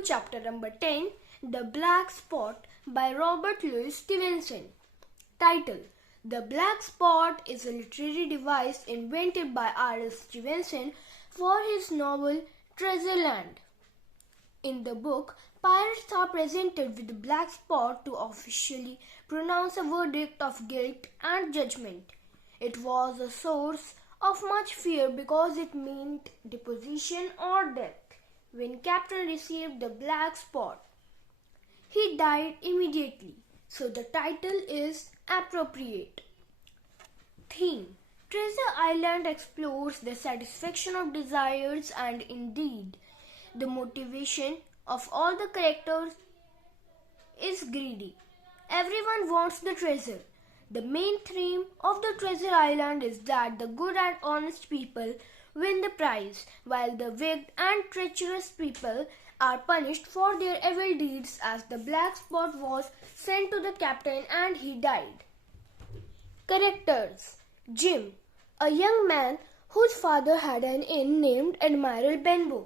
to chapter number 10, The Black Spot by Robert Louis Stevenson. Title: The Black Spot is a literary device invented by R.L. Stevenson for his novel Treasureland. In the book, pirates are presented with the black spot to officially pronounce a verdict of guilt and judgment. It was a source of much fear because it meant deposition or death. When Captain received the black spot, he died immediately, so the title is appropriate. Theme: Treasure Island explores the satisfaction of desires and indeed the motivation of all the characters is greedy. Everyone wants the treasure. The main theme of the Treasure Island is that the good and honest people win the prize, while the wicked and treacherous people are punished for their evil deeds, as the black spot was sent to the captain and he died. Characters: Jim, a young man whose father had an inn named Admiral Benbow.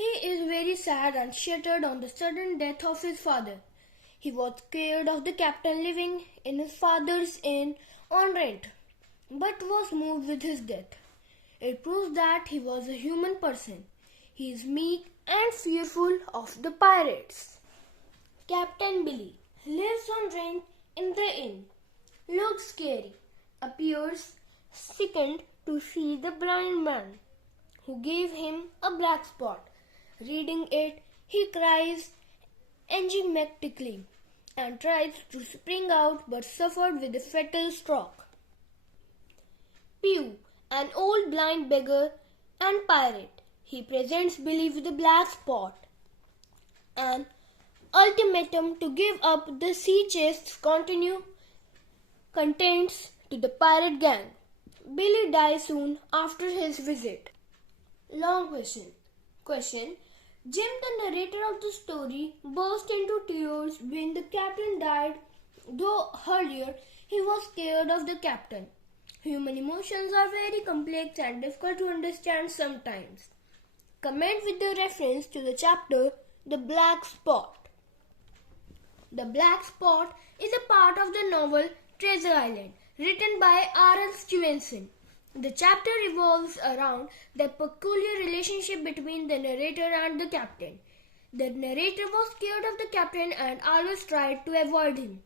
He is very sad and shattered on the sudden death of his father. He was scared of the captain living in his father's inn on rent, but was moved with his death. It proves that he was a human person. He is meek and fearful of the pirates. Captain Billy lives on rent in the inn, looks scary, appears sickened to see the blind man who gave him a black spot. Reading it, he cries enigmatically and tries to spring out but suffered with a fatal stroke. Pew, an old blind beggar and pirate. He presents Billy with a black spot. An ultimatum to give up the sea chests contents to the pirate gang. Billy dies soon after his visit. Long question. Jim, the narrator of the story, burst into tears when the captain died, though earlier he was scared of the captain. Human emotions are very complex and difficult to understand sometimes. Comment with the reference to the chapter The Black Spot. The Black Spot is a part of the novel Treasure Island, written by R.L. Stevenson. The chapter revolves around the peculiar relationship between the narrator and the captain. The narrator was scared of the captain and always tried to avoid him.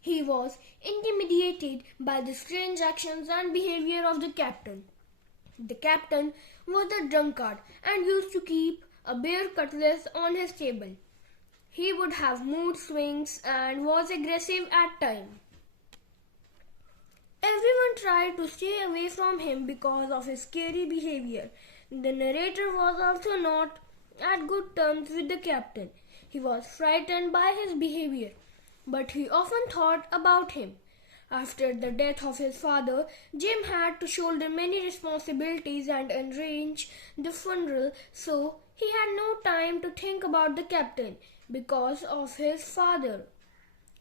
He was intimidated by the strange actions and behavior of the captain. The captain was a drunkard and used to keep a bare cutlass on his table. He would have mood swings and was aggressive at times. Everyone tried to stay away from him because of his scary behavior. The narrator was also not at good terms with the captain. He was frightened by his behavior, but he often thought about him. After the death of his father, Jim had to shoulder many responsibilities and arrange the funeral, so he had no time to think about the captain because of his father's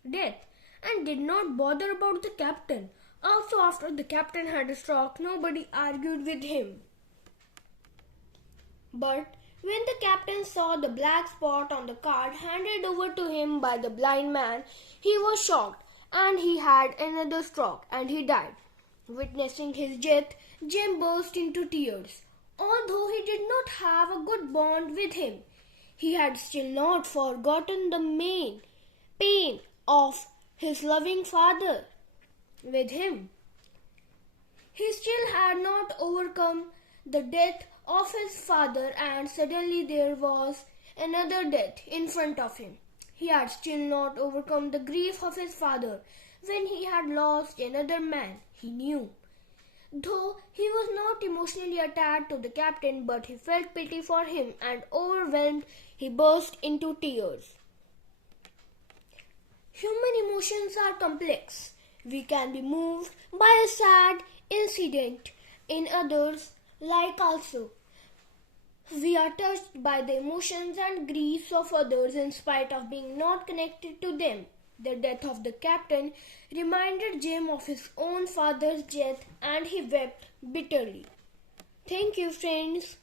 death, and did not bother about the captain. Also, after the captain had a stroke, nobody argued with him. But when the captain saw the black spot on the card handed over to him by the blind man, he was shocked, and he had another stroke, and he died. Witnessing his death, Jim burst into tears. Although he did not have a good bond with him, he had still not forgotten the main pain of his loving father with him. He still had not overcome the death of his father, and suddenly there was another death in front of him. He had still not overcome the grief of his father when he had lost another man he knew. Though he was not emotionally attached to the captain, but he felt pity for him, and overwhelmed, he burst into tears. Human emotions are complex. We can be moved by a sad incident in others, like also we are touched by the emotions and griefs of others in spite of being not connected to them. The death of the captain reminded Jim of his own father's death, and he wept bitterly. Thank you, friends.